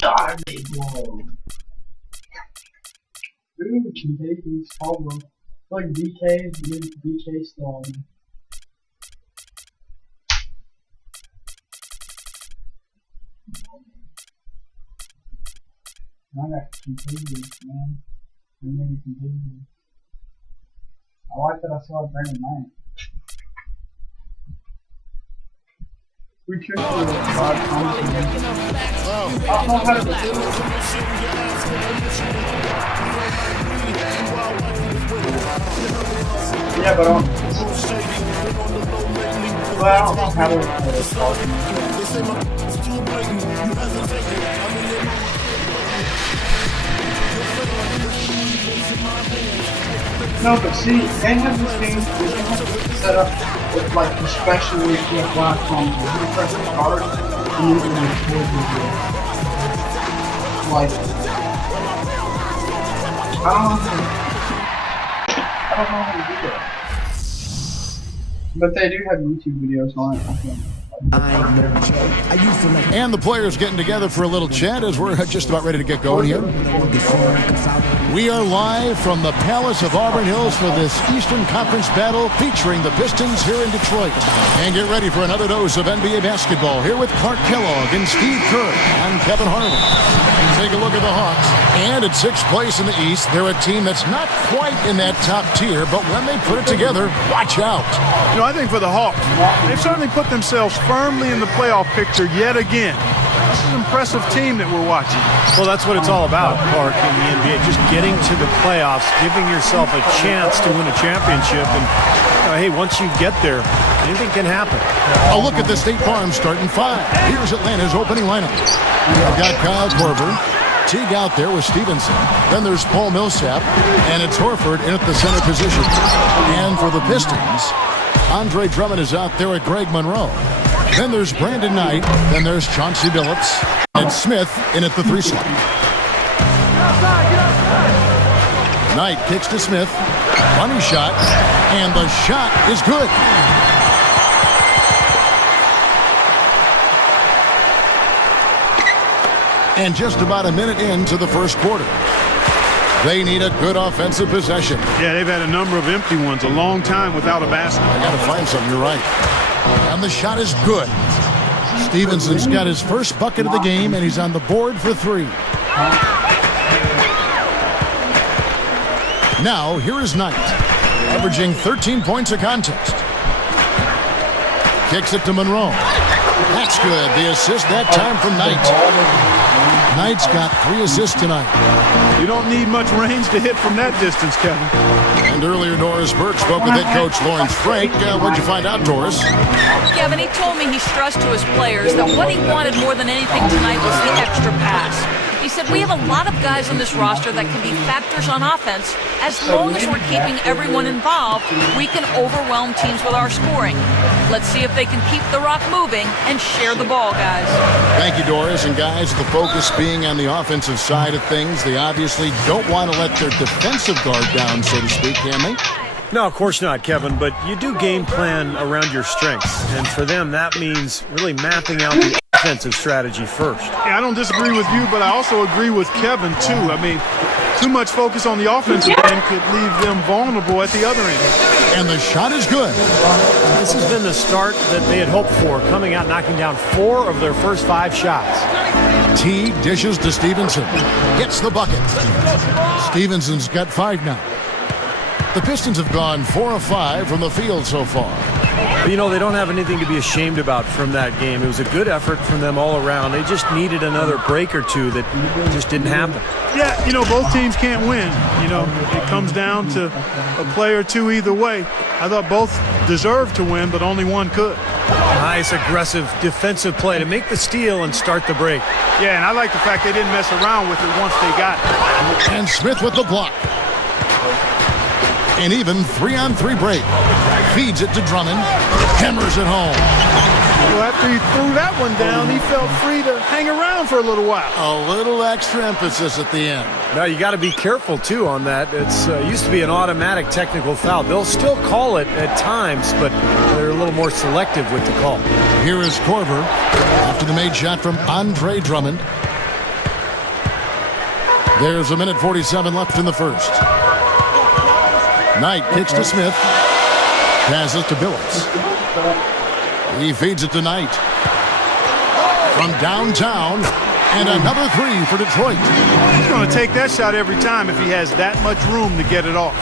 God, I made blow. Ooh, Contagious Caldwell. Like DK still on. I got Contagious, man. Really Contagious. I like that I saw Brandon Knight. We could do a live conversation. I don't know how to do it. Yeah, but well, I don't know how to No, but see, they have this game set up with, like, especially if you have black consoles. You press the card, and you can record video. Like, I don't know how to do that. But they do have YouTube videos on it, I think. And the players getting together for a little chat as we're just about ready to get going here. We are live from the Palace of Auburn Hills for this Eastern Conference battle featuring the Pistons here in Detroit. And get ready for another dose of NBA basketball here with Clark Kellogg and Steve Kerr. I'm Kevin Harlan. Take a look at the Hawks. And at 6th place in the East, they're a team that's not quite in that top tier, but when they put it together, watch out. You know, I think for the Hawks, they've certainly put themselves firmly in the playoff picture yet again. This is an impressive team that we're watching. Well, that's what it's all about, Clark, in the NBA. Just getting to the playoffs, giving yourself a chance to win a championship. And, hey, once you get there, anything can happen. A look at the State Farm starting 5. Here's Atlanta's opening lineup. I've got Kyle Korver. Teague out there with Stevenson. Then there's Paul Millsap. And it's Horford in at the center position. And for the Pistons, Andre Drummond is out there with Greg Monroe. Then there's Brandon Knight. Then there's Chauncey Billups. And Smith in at the 3 slot. Knight kicks to Smith. Funny shot. And the shot is good. And just about a minute into the first quarter. They need a good offensive possession. Yeah, they've had a number of empty ones, a long time without a basket. I got to find something, you're right. And the shot is good. Stevenson's got his first bucket of the game, and he's on the board for 3. Now, here is Knight, averaging 13 points a contest. Kicks it to Monroe. That's good. The assist that time from Knight. Knight's got 3 assists tonight. You don't need much range to hit from that distance, Kevin. And earlier, Doris Burke spoke with head coach Lawrence Frank. What'd you find out, Doris? Kevin, he told me he stressed to his players that what he wanted more than anything tonight was the extra pass. He said, we have a lot of guys on this roster that can be factors on offense. As long as we're keeping everyone involved, we can overwhelm teams with our scoring. Let's see if they can keep the rock moving and share the ball, guys. Thank you, Doris. And guys, the focus being on the offensive side of things, they obviously don't want to let their defensive guard down, so to speak, can they? No, of course not, Kevin, but you do game plan around your strengths. And for them, that means really mapping out the offensive strategy first. Yeah, I don't disagree with you, but I also agree with Kevin, too. I mean, too much focus on the offensive end could leave them vulnerable at the other end. And the shot is good. This has been the start that they had hoped for, coming out knocking down 4 of their first 5 shots. Teague dishes to Stevenson. Gets the bucket. Stevenson's got 5 now. The Pistons have gone 4 of 5 from the field so far. But, you know, they don't have anything to be ashamed about from that game. It was a good effort from them all around. They just needed another break or two that just didn't happen. Yeah, you know, both teams can't win. You know, it comes down to a play or two either way. I thought both deserved to win, but only one could. Nice, aggressive defensive play to make the steal and start the break. Yeah, and I like the fact they didn't mess around with it once they got it. And Smith with the block. An even 3-on-3 break. Feeds it to Drummond. Hammers it home. Well, that after he threw that one down, he felt free to hang around for a little while. A little extra emphasis at the end. Now, you got to be careful, too, on that. It's used to be an automatic technical foul. They'll still call it at times, but they're a little more selective with the call. Here is Korver after the made shot from Andre Drummond. There's 1:47 left in the first. Knight kicks to Smith. Passes to Billups. He feeds it to Knight. From downtown, and another three for Detroit. He's going to take that shot every time if he has that much room to get it off.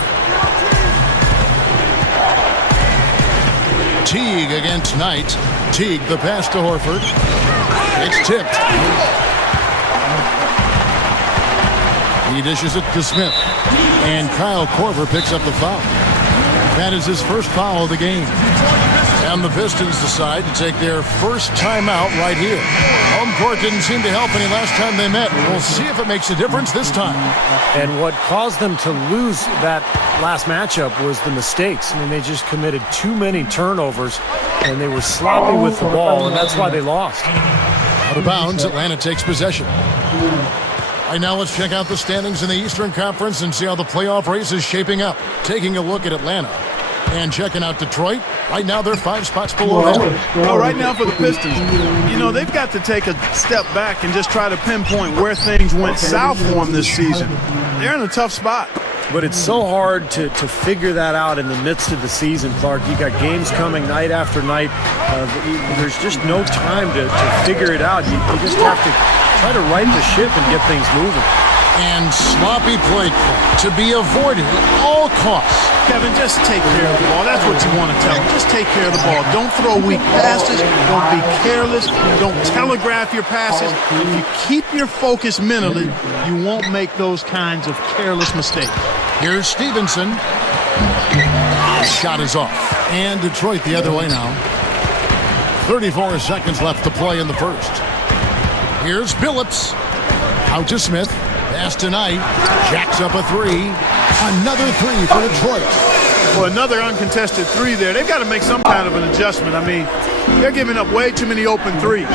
Teague against Knight. Teague, the pass to Horford. It's tipped. He dishes it to Smith. And Kyle Korver picks up the foul. That is his first foul of the game. And the Pistons decide to take their first timeout right here. Home court didn't seem to help any last time they met. We'll see if it makes a difference this time. And what caused them to lose that last matchup was the mistakes. I mean, they just committed too many turnovers, and they were sloppy with the ball, and that's why they lost. Out of bounds, Atlanta takes possession. Right now, let's check out the standings in the Eastern Conference and see how the playoff race is shaping up. Taking a look at Atlanta and checking out Detroit. Right now, they're 5 spots below them. Well, right now for the Pistons, you know, they've got to take a step back and just try to pinpoint where things went south for them this season. They're in a tough spot. But it's so hard to figure that out in the midst of the season, Clark. You got games coming night after night. There's just no time to figure it out. You just have to try to right the ship and get things moving. And sloppy play call to be avoided at all costs. Kevin, just take care of the ball. That's what you want to tell them. Just take care of the ball. Don't throw weak passes. Don't be careless. Don't telegraph your passes. If you keep your focus mentally, you won't make those kinds of careless mistakes. Here's Stevenson. Shot is off. And Detroit the other way now. 34 seconds left to play in the first. Here's Billups. Out to Smith. Pass tonight. Jacks up a three. Another three for Detroit. Well, another uncontested three there. They've got to make some kind of an adjustment. I mean, they're giving up way too many open threes.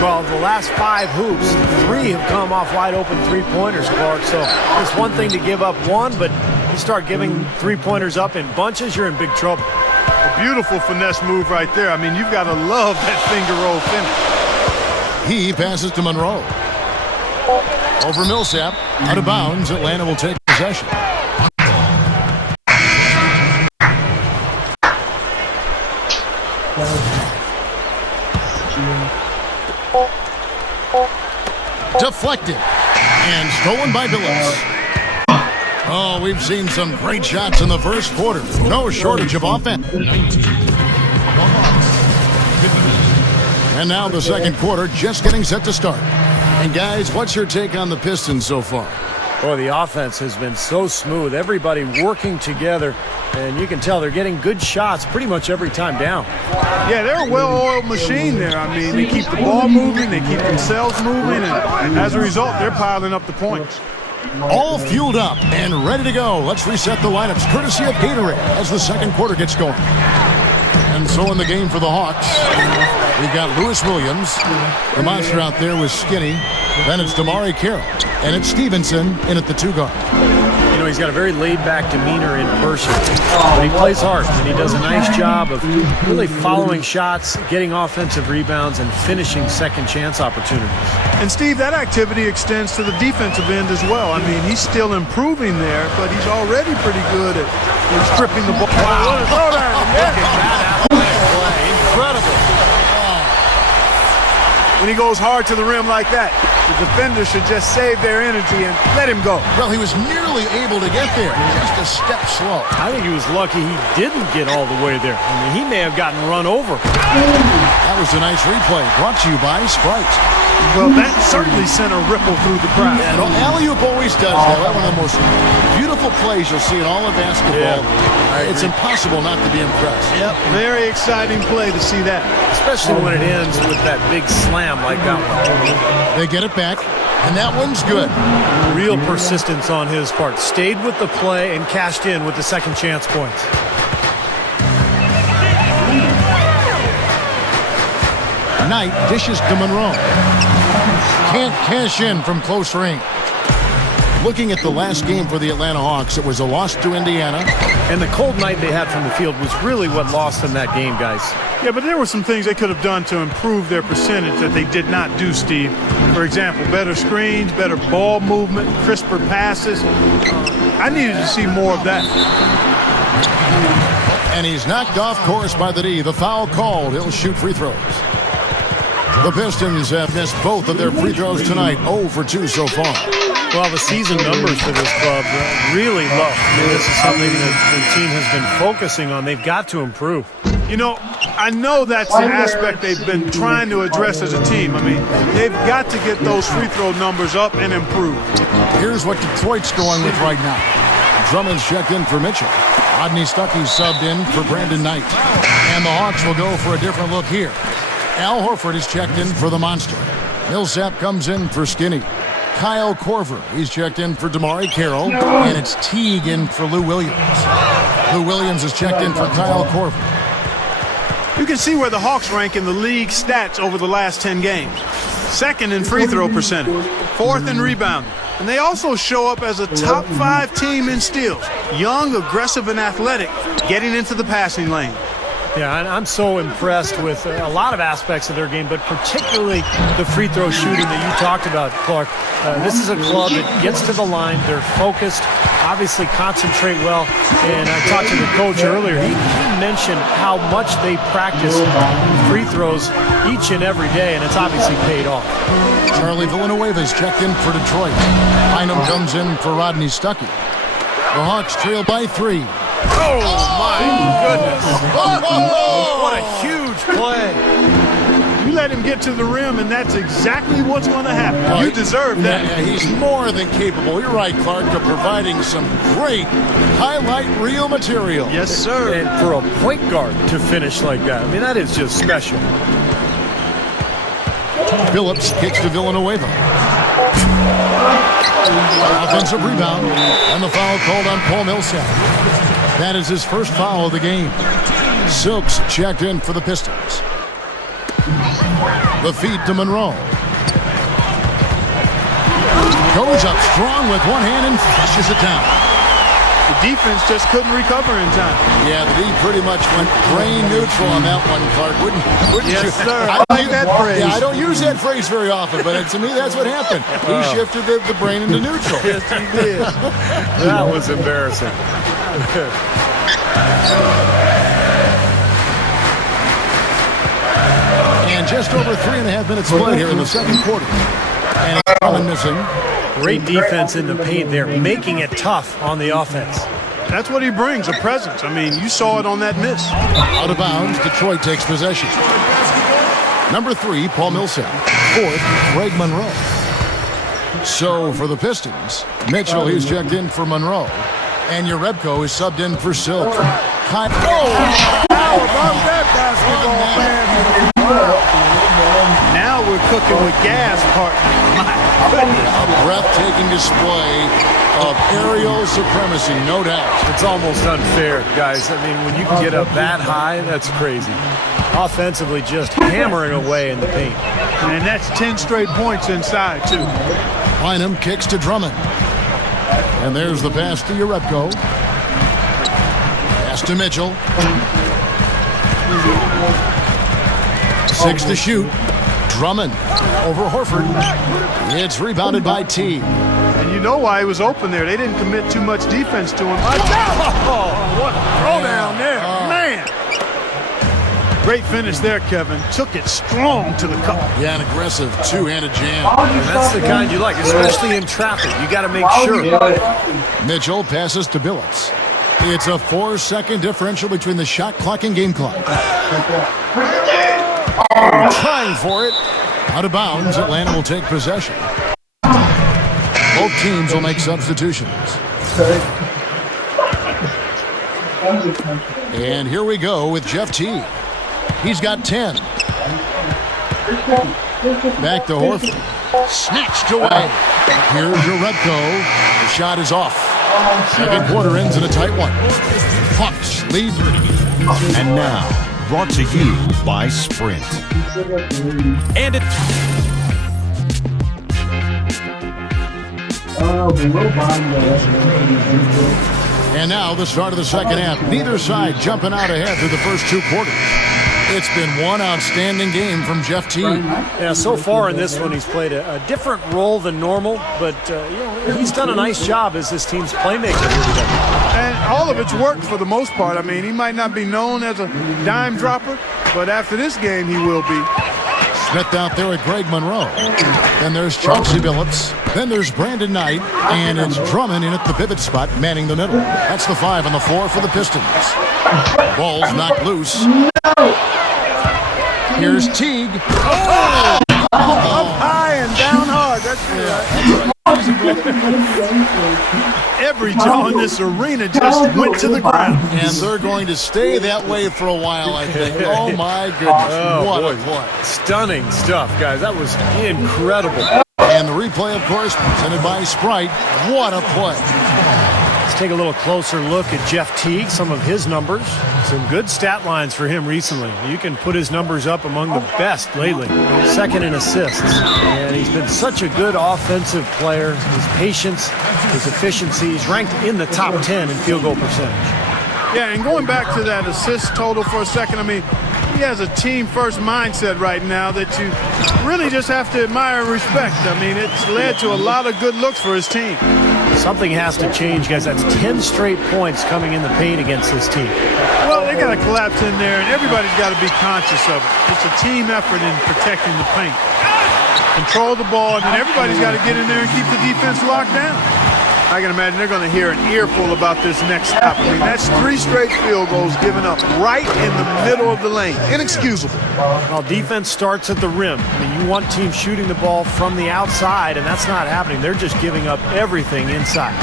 Well, the last 5 hoops, 3 have come off wide open three-pointers, Clark. So it's one thing to give up one, but you start giving three-pointers up in bunches, you're in big trouble. A beautiful finesse move right there. I mean, you've got to love that finger roll finish. He passes to Monroe. Over Millsap. Out of bounds. Atlanta will take possession. Deflected. And stolen by Billups. Oh, we've seen some great shots in the first quarter. No shortage of offense. And now the second quarter just getting set to start. And guys, what's your take on the Pistons so far? Boy, the offense has been so smooth. Everybody working together, and you can tell they're getting good shots pretty much every time down. Yeah, they're a well-oiled machine there. I mean, they keep the ball moving, they keep themselves moving, and as a result, they're piling up the points. All fueled up and ready to go. Let's reset the lineups courtesy of Gatorade as the second quarter gets going. And so in the game for the Hawks, we've got Lewis Williams. The monster out there was Skinny. Then it's Damari Carroll. And it's Stevenson in at the 2 guard. You know, he's got a very laid-back demeanor in person. But he plays hard, and he does a nice job of really following shots, getting offensive rebounds, and finishing second-chance opportunities. And, Steve, that activity extends to the defensive end as well. I mean, he's still improving there, but he's already pretty good at stripping the ball. Wow. Throw down. Look at that athletic play. Incredible. When he goes hard to the rim like that, the defender should just save their energy and let him go. Well, he was nearly able to get there. Just a step slow. I think he was lucky he didn't get all the way there. I mean, he may have gotten run over. That was a nice replay brought to you by Sprite. Well, that certainly sent a ripple through the crowd. Yeah, alley-oop always does that. One of the most beautiful plays you'll see in all of basketball. Yeah, it's impossible not to be impressed. Yep, very exciting play to see that. Especially when it ends with that big slam like that one. They get it back, and that one's good. Real persistence on his part. Stayed with the play and cashed in with the second chance points. Knight dishes to Monroe. Can't cash in from close range. Looking at the last game for the Atlanta Hawks, it was a loss to Indiana. And the cold night they had from the field was really what lost them that game, guys. Yeah, but there were some things they could have done to improve their percentage that they did not do, Steve. For example, better screens, better ball movement, crisper passes. I needed to see more of that. And he's knocked off course by the D. The foul called. He'll shoot free throws. The Pistons have missed both of their free throws tonight. 0 for 2 so far. Well, the season numbers for this club are really low. I mean, this is something that the team has been focusing on. They've got to improve. You know, I know that's the aspect they've been trying to address as a team. I mean, they've got to get those free throw numbers up and improve. Here's what Detroit's going with right now. Drummond's checked in for Mitchell. Rodney Stuckey subbed in for Brandon Knight. And the Hawks will go for a different look here. Al Horford is checked in for the Monster. Millsap comes in for Skinny. Kyle Korver, he's checked in for Damari Carroll. And it's Teague in for Lou Williams. Lou Williams is checked in for Kyle Korver. You can see where the Hawks rank in the league stats over the last 10 games. Second in free throw percentage, fourth in rebounding. And they also show up as a top 5 team in steals. Young, aggressive, and athletic, getting into the passing lane. Yeah, and I'm so impressed with a lot of aspects of their game, but particularly the free throw shooting that you talked about, Clark. This is a club that gets to the line. They're focused, obviously concentrate well. And I talked to the coach earlier. He mentioned how much they practice free throws each and every day, and it's obviously paid off. Charlie Villanueva's checked in for Detroit. Bynum comes in for Rodney Stuckey. The Hawks trail by 3. Oh, my goodness. What a huge play. You let him get to the rim, and that's exactly what's going to happen. You deserve that. Yeah, he's more than capable. You're right, Clark, of providing some great highlight reel material. Yes, sir. And for a point guard to finish like that, I mean, that is just special. Phillips kicks to Villanueva. Offensive rebound, and the foul called on Paul Millsap. That is his first foul of the game. Silks checked in for the Pistons. The feed to Monroe. Goes up strong with one hand and flushes it down. The defense just couldn't recover in time. Yeah, the D pretty much went brain neutral on that one, Clark. Wouldn't Yes, you? sir. I like that phrase. Yeah, I don't use that phrase very often, but to me, that's what happened. He shifted the brain into neutral. Yes, he did. That was embarrassing. And just over 3.5 minutes played here in the second quarter. And Drummond missing. Great defense in the paint there, making it tough on the offense. That's what he brings, a presence. I mean, you saw it on that miss. Out of bounds, Detroit takes possession. Number 3, Paul Millsap. 4th, Greg Monroe. So for the Pistons, Mitchell, he's checked in for Monroe. And Jerebko is subbed in for Silk. How about that basketball, man? Now we're cooking with gas, partner. My goodness. A breathtaking display of aerial supremacy, no doubt. It's almost unfair, guys. I mean, when you can get up that high, that's crazy. Offensively, just hammering away in the paint. And that's 10 straight points inside, too. Bynum kicks to Drummond. And there's the pass to Jerebko. Pass to Mitchell. 6 to shoot. Drummond over Horford. It's rebounded by Teague. And you know why he was open there. They didn't commit too much defense to him. Oh, what a throwdown there. Man. Great finish there, Kevin. Took it strong to the cup. Yeah, an aggressive two-handed jam. And that's the kind you like, especially in traffic. You got to make sure. Mitchell passes to Billups. It's a 4-second differential between the shot clock and game clock. Trying for it. Out of bounds, Atlanta will take possession. Both teams will make substitutions. And here we go with Jeff Teague. He's got 10. Back to Horford. Snatched away. Here's Jerebko. The shot is off. Second quarter ends in a tight one. Hawks lead. And now, brought to you by Sprint. And it. And now the start of the second half. Neither side jumping out ahead through the first 2 quarters. It's been one outstanding game from Jeff Teague. Yeah, so far in this one, he's played a different role than normal, but he's done a nice job as this team's playmaker here today. And all of it's worked for the most part. I mean, he might not be known as a dime dropper, but after this game, he will be. Smith out there with Greg Monroe. Then there's Chauncey Billups. Then there's Brandon Knight. And it's Drummond in at the pivot spot, manning the middle. That's the 5 on the floor for the Pistons. Ball's knocked loose. Here's Teague. Up high and down hard. That's every jaw in this arena just went to the ground. And they're going to stay that way for a while, I think. Oh, my goodness. What a play. Stunning stuff, guys. That was incredible. And the replay, of course, presented by Sprite. What a play. Let's take a little closer look at Jeff Teague, some of his numbers. Some good stat lines for him recently. You can put his numbers up among the best lately. Second in assists. And he's been such a good offensive player. His patience, his efficiency. He's ranked in the top 10 in field goal percentage. Yeah, and going back to that assist total for a second, I mean, he has a team-first mindset right now that you really just have to admire and respect. I mean, it's led to a lot of good looks for his team. Something has to change, guys. That's 10 straight points coming in the paint against this team. Well, they got to collapse in there, and everybody's got to be conscious of it. It's a team effort in protecting the paint. Control the ball, and then everybody's got to get in there and keep the defense locked down. I can imagine they're going to hear an earful about this next stop. I mean, that's 3 straight field goals given up right in the middle of the lane. Inexcusable. Well, defense starts at the rim. I mean, you want teams shooting the ball from the outside, and that's not happening. They're just giving up everything inside.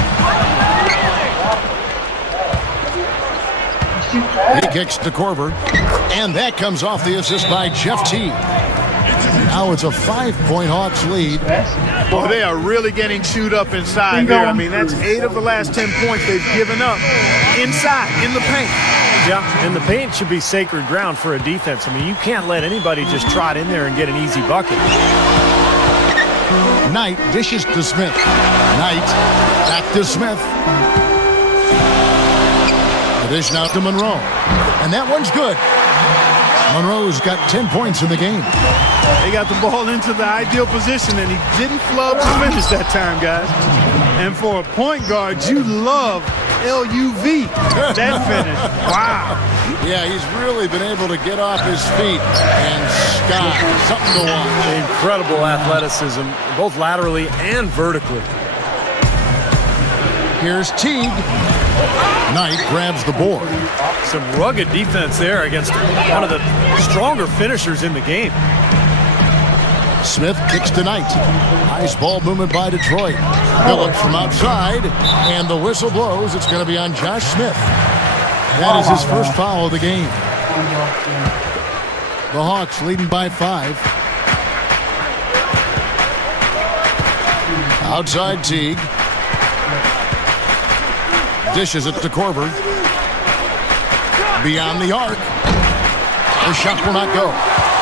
He kicks to Korver, and that comes off the assist by Jeff Teague. Now it's a 5-point Hawks lead. Boy, they are really getting chewed up inside here. I mean, that's 8 of the last 10 points they've given up inside, in the paint. Yeah, and the paint should be sacred ground for a defense. I mean, you can't let anybody just trot in there and get an easy bucket. Knight dishes to Smith. Knight back to Smith. The dish now to Monroe. And that one's good. Monroe's got 10 points in the game. They got the ball into the ideal position, and he didn't flub to finish that time, guys. And for a point guard, you love LUV, that finish. Wow. Yeah, he's really been able to get off his feet and sky. Something to watch. Incredible athleticism, both laterally and vertically. Here's Teague. Knight grabs the board. Some rugged defense there against one of the stronger finishers in the game. Smith kicks to Knight. Nice ball movement by Detroit. Billups from outside, and the whistle blows. It's going to be on Josh Smith. That is his first foul of the game. The Hawks leading by 5. Outside Teague. Dishes it to Korver. Beyond the arc. The shot will not go.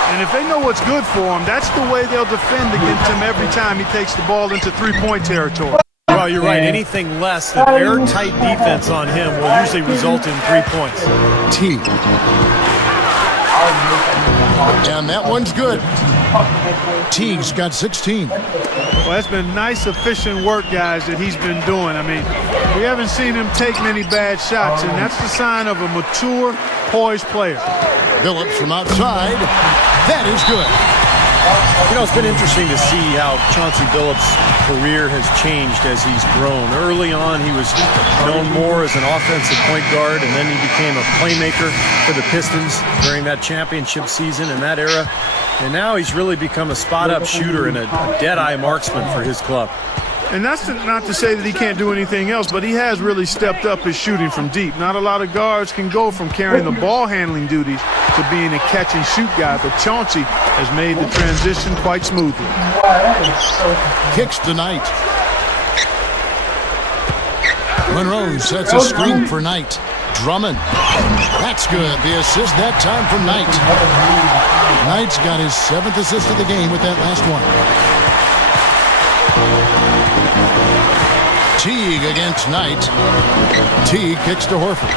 And if they know what's good for him, that's the way they'll defend against him every time he takes the ball into three-point territory. Well, you're right. Anything less than airtight defense on him will usually result in 3 points. Teague. And that one's good. Teague's got 16. Well, that's been nice, efficient work, guys, that he's been doing. I mean, we haven't seen him take many bad shots, and that's the sign of a mature, poised player. Billups from outside. That is good. You know, it's been interesting to see how Chauncey Billups' career has changed as he's grown. Early on, he was known more as an offensive point guard, and then he became a playmaker for the Pistons during that championship season in that era. And now he's really become a spot-up shooter and a dead-eye marksman for his club. And that's not to say that he can't do anything else, but he has really stepped up his shooting from deep. Not a lot of guards can go from carrying the ball handling duties to being a catch-and-shoot guy, but Chauncey has made the transition quite smoothly. Kicks to Knight. Monroe sets a screen for Knight. Drummond. That's good. The assist that time from Knight. Knight's got his 7th assist of the game with that last one. Teague against Knight. Teague kicks to Horford.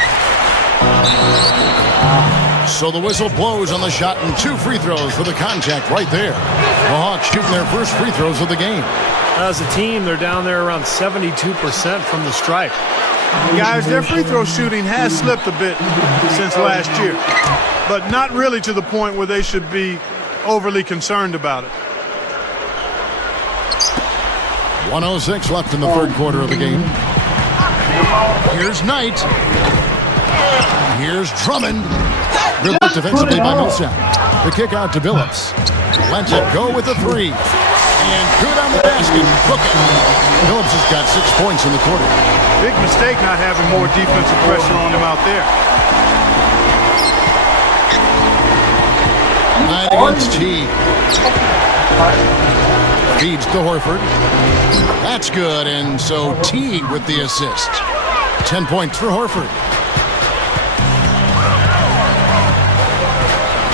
So the whistle blows on the shot and 2 free throws for the contact right there. The Hawks shooting their first free throws of the game. As a team, they're down there around 72% from the stripe. Guys, their free throw shooting has slipped a bit since last year, but not really to the point where they should be overly concerned about it. 1:06 left in the third quarter of the game. Here's Knight. Here's Drummond. Good look defensively by Millsap. The kick out to Billups. Lets it go with the 3. And good on the basket. Book it. Billups has got 6 points in the quarter. Big mistake not having more defensive pressure on him out there. Knight against Teague. Feeds to Horford. That's good, and so Teague with the assist. 10 points for Horford.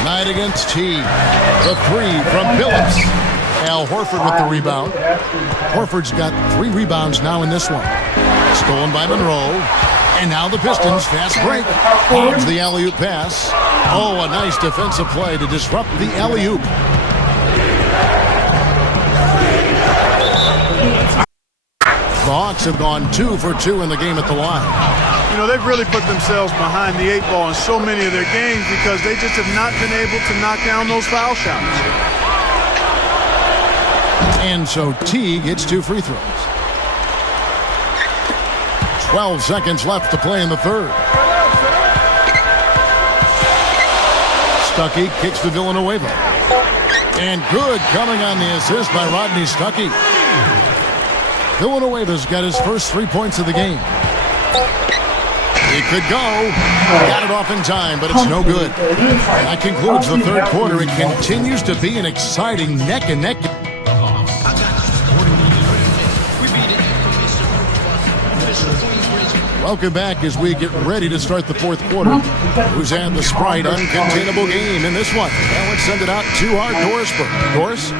Knight against Teague. The 3 from Billups. Al Horford with the rebound. Horford's got 3 rebounds now in this one. Stolen by Monroe. And now the Pistons, fast break. Hogs the alley-oop pass. Oh, a nice defensive play to disrupt the alley-oop. The Hawks have gone 2 for 2 in the game at the line. You know, they've really put themselves behind the 8 ball in so many of their games because they just have not been able to knock down those foul shots. And so Teague hits 2 free throws. 12 seconds left to play in the third. Stuckey kicks to Villanueva. And good coming on the assist by Rodney Stuckey. Villanueva's got his first 3 points of the game. He could go. Got it off in time, but it's no good. That concludes the third quarter. It continues to be an exciting neck-and-neck. Welcome back as we get ready to start the fourth quarter. Who's had the Sprite uncontainable game in this one? Well, let's send it out to our Dorisburg. Doris?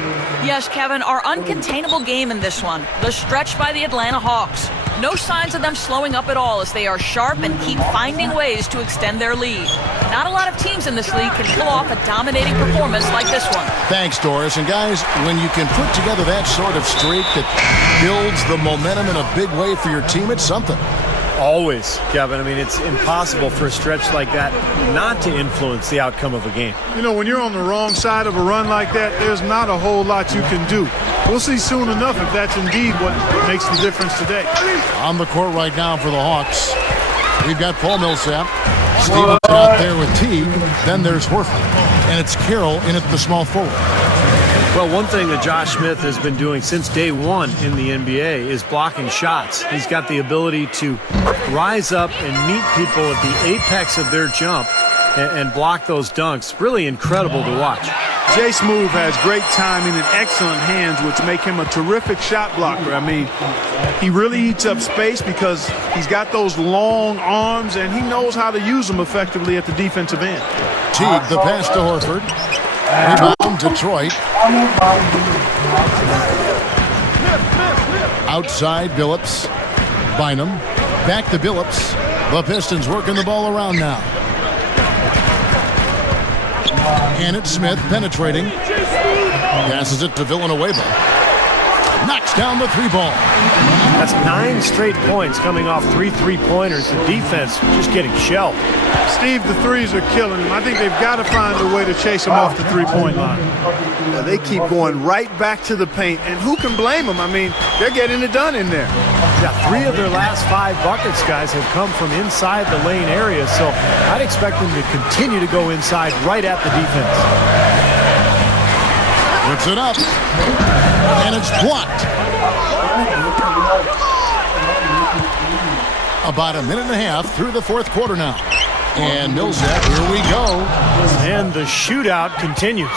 Yes, Kevin, our uncontainable game in this one. The stretch by the Atlanta Hawks. No signs of them slowing up at all as they are sharp and keep finding ways to extend their lead. Not a lot of teams in this league can pull off a dominating performance like this one. Thanks, Doris. And guys, when you can put together that sort of streak that builds the momentum in a big way for your team, it's something. Always, Kevin. I mean, it's impossible for a stretch like that not to influence the outcome of a game. You know, when you're on the wrong side of a run like that, there's not a whole lot you can do. We'll see soon enough if that's indeed what makes the difference today. On the court right now for the Hawks, we've got Paul Millsap. Stevenson out there with Teague. Then there's Horford. And it's Carroll in at the small forward. Well, one thing that Josh Smith has been doing since day one in the NBA is blocking shots. He's got the ability to rise up and meet people at the apex of their jump and block those dunks. Really incredible to watch. Jay Smoove has great timing and excellent hands, which make him a terrific shot blocker. I mean, he really eats up space because he's got those long arms, and he knows how to use them effectively at the defensive end. Teague, the pass to Horford. Rebound, Detroit. Outside, Billups. Bynum. Back to Billups. The Pistons working the ball around now. And it's Smith penetrating. Passes it to Villanueva. Knocks down the 3-ball. That's 9 straight points coming off 3 3-pointers. The defense just getting shelled. Steve, the threes are killing him. I think they've got to find a way to chase him off the 3-point line. They keep going right back to the paint, and who can blame them? I mean, they're getting it done in there. Yeah, 3 of their last 5 buckets, guys, have come from inside the lane area, so I'd expect them to continue to go inside right at the defense. Puts it up, and it's blocked. About a minute and a half through the fourth quarter now. And Millsap, here we go. And the shootout continues.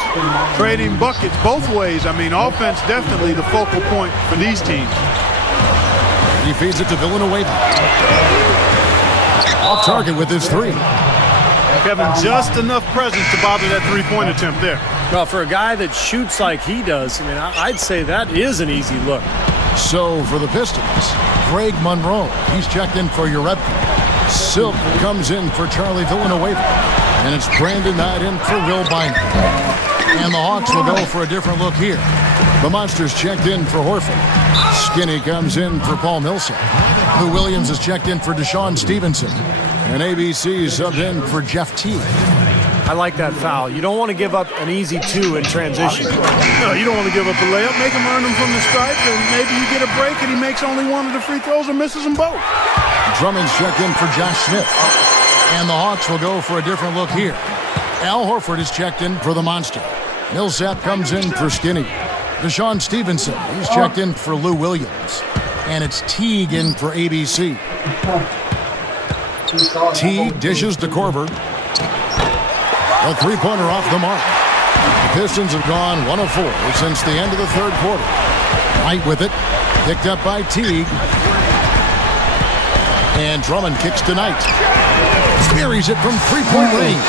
Trading buckets both ways. I mean, offense definitely the focal point for these teams. He feeds it to Villanueva. Off target with his three. Kevin, just enough presence to bother that three-point attempt there. Well, for a guy that shoots like he does, I mean, I'd say that is an easy look. So for the Pistons, Greg Monroe, he's checked in for Urebka. Silk comes in for Charlie Villanueva. And it's Brandon Knight in for Will Binder. And the Hawks will go for a different look here. The Monsters checked in for Horford. Skinny comes in for Paul Millsap. Lou Williams is checked in for Deshaun Stevenson. And ABC subbed in for Jeff Teague. I like that foul. You don't want to give up an easy two in transition. No, you don't want to give up a layup. Make him earn them from the stripe, and maybe you get a break and he makes only one of the free throws or misses them both. Drummond's checked in for Josh Smith. And the Hawks will go for a different look here. Al Horford is checked in for the Monster. Millsap comes in for Skinny. Deshaun Stevenson, he's checked in for Lou Williams. And it's Teague in for ABC. Teague dishes to Korver. A three-pointer off the mark. The Pistons have gone 1 of 4 since the end of the third quarter. Knight with it. Picked up by Teague. And Drummond kicks to Knight. Buries it from three-point range.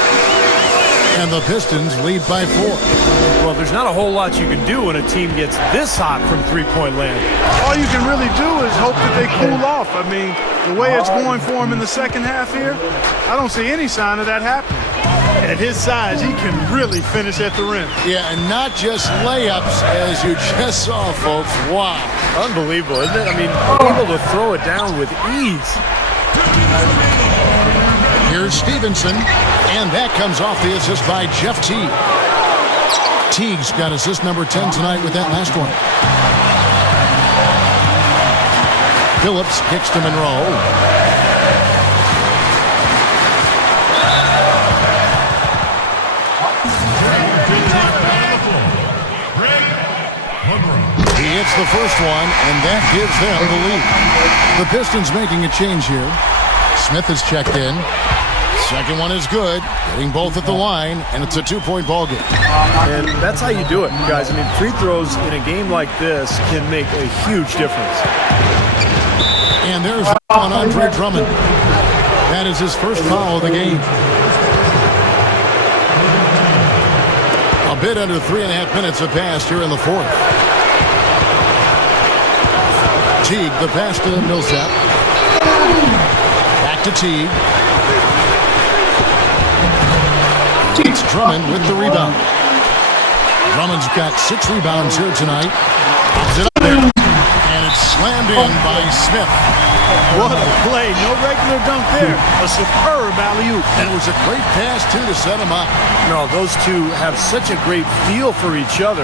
And the Pistons lead by 4. Well, there's not a whole lot you can do when a team gets this hot from three-point land. All you can really do is hope that they cool off. I mean, the way it's going for him in the second half here, I don't see any sign of that happening. At his size, he can really finish at the rim. Yeah, and not just layups, as you just saw, folks. Wow. Unbelievable, isn't it? I mean, able to throw it down with ease. Here's Stevenson, and that comes off the assist by Jeff Teague. Teague's got assist number 10 tonight with that last one. Phillips kicks to Monroe. He hits the first one, and that gives them the lead. The Pistons making a change here. Smith is checked in. Second one is good. Getting both at the line, and it's a two-point ball game. And that's how you do it, guys. I mean, free throws in a game like this can make a huge difference. And there's on Andre Drummond. That is his first foul of the game. A bit under 3.5 minutes have passed here in the fourth. Teague, the pass to Millsap. Back to Teague. It's Drummond with the rebound. Drummond's got 6 rebounds here tonight. Pops it up there. And it's slammed in by Smith. What a play. No regular dunk there. A superb alley-oop. And it was a great pass, too, to set him up. No, those two have such a great feel for each other.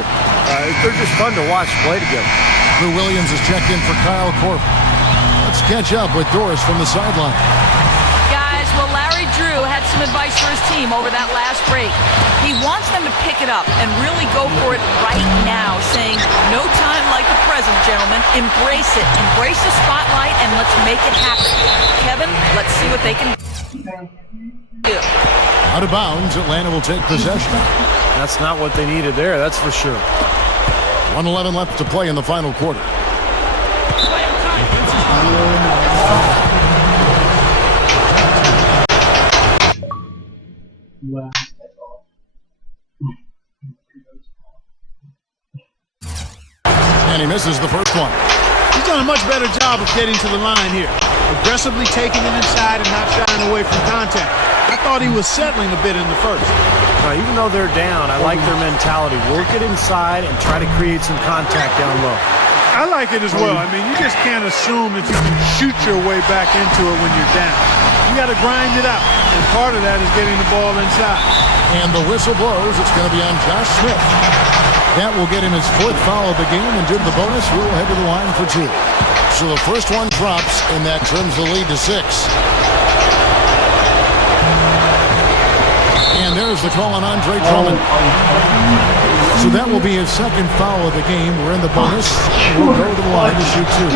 They're just fun to watch play together. Lou Williams is checked in for Kyle Korver. Let's catch up with Doris from the sideline. Guys, well, Larry Drew had some advice for his team over that last break. He wants them to pick it up and really go for it right now, saying, no time like the present, gentlemen. Embrace it. Embrace the spotlight, and let's make it happen. Kevin, let's see what they can do. Out of bounds, Atlanta will take possession. That's not what they needed there, that's for sure. 1:11 left to play in the final quarter. And he misses the first one. He's done a much better job of getting to the line here. Aggressively taking it inside and not shying away from contact. I thought he was settling a bit in the first. Even though they're down, I like their mentality. Work it inside and try to create some contact down low. I like it as well. I mean, you just can't assume that you can shoot your way back into it when you're down. You got to grind it out, and part of that is getting the ball inside. And the whistle blows. It's going to be on Josh Smith. That will get him his 4th foul of the game, and due to the bonus, we'll head to the line for 2. So the first one drops, and that trims the lead to 6. And there's the call on Andre Drummond. So that will be his 2nd foul of the game. We're in the bonus. We'll go to the line to shoot 2.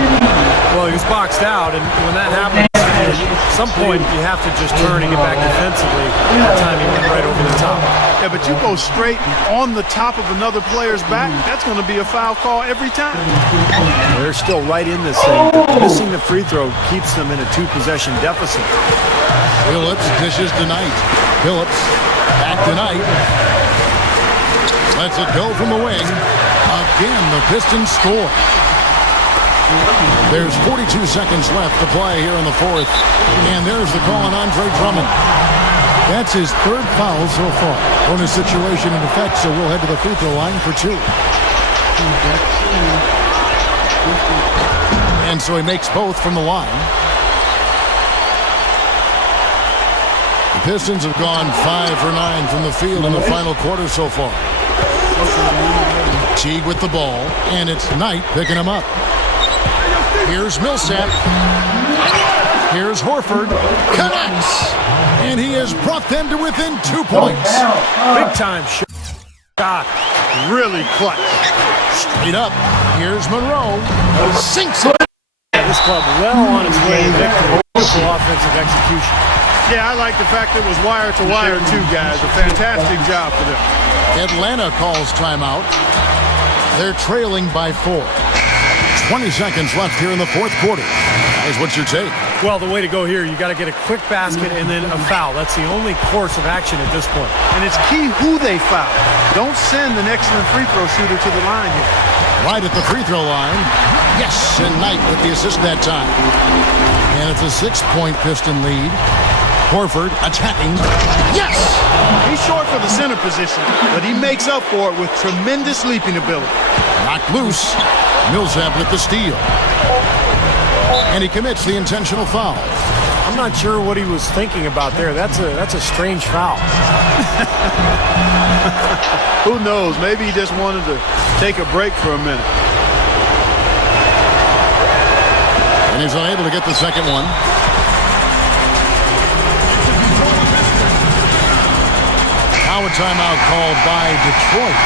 Well, he was boxed out, and when that happens, at some point you have to just turn and get back defensively. That time he went right over the top. Yeah, but you go straight on the top of another player's back, that's going to be a foul call every time. They're still right in this thing. Missing the free throw keeps them in a 2-possession deficit. Phillips dishes to Knight. Phillips back to Knight. Lets it go from the wing. Again, the Pistons score. There's 42 seconds left to play here in the fourth. And there's the call on Andre Drummond. That's his third foul so far. Bonus situation in effect, so we'll head to the free throw line for 2. And so he makes both from the line. The Pistons have gone 5 for 9 from the field in the final quarter so far. Teague with the ball, and it's Knight picking him up. Here's Millsap. Here's Horford. Connects! And he has brought them to within 2 points. Big time shot. Really clutch. Straight up. Here's Monroe. Sinks it. This club well on its way to victory. Beautiful offensive execution. Yeah, I like the fact it was wire to wire too, guys. A fantastic job for them. Atlanta calls timeout. They're trailing by 4. 20 seconds left here in the fourth quarter. Guys, what's your take? Well, the way to go here, you got to get a quick basket and then a foul. That's the only course of action at this point. And it's key who they foul. Don't send an excellent free throw shooter to the line here. Right at the free throw line. Yes, and Knight with the assist that time. And it's a 6-point Piston lead. Horford attacking. Yes! He's short for the center position, but he makes up for it with tremendous leaping ability. Knocked loose. Millsap with the steal. And he commits the intentional foul. I'm not sure what he was thinking about there. That's a strange foul. Who knows? Maybe he just wanted to take a break for a minute. And he's unable to get the second one. Now a timeout called by Detroit.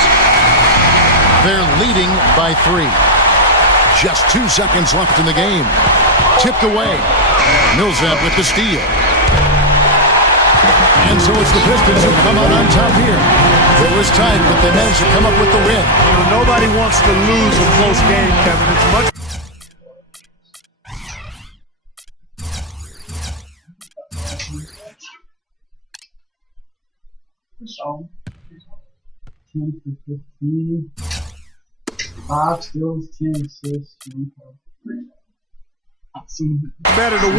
They're leading by 3. Just 2 seconds left in the game. Tipped away. Millsap with the steal. And so it's the Pistons who come out on top here. It was tight, but they managed to come up with the win. You know, nobody wants to lose a close game, Kevin. It's much. So, 10 for 15. 5 steals, 10 assists, 1 cover. Better to win.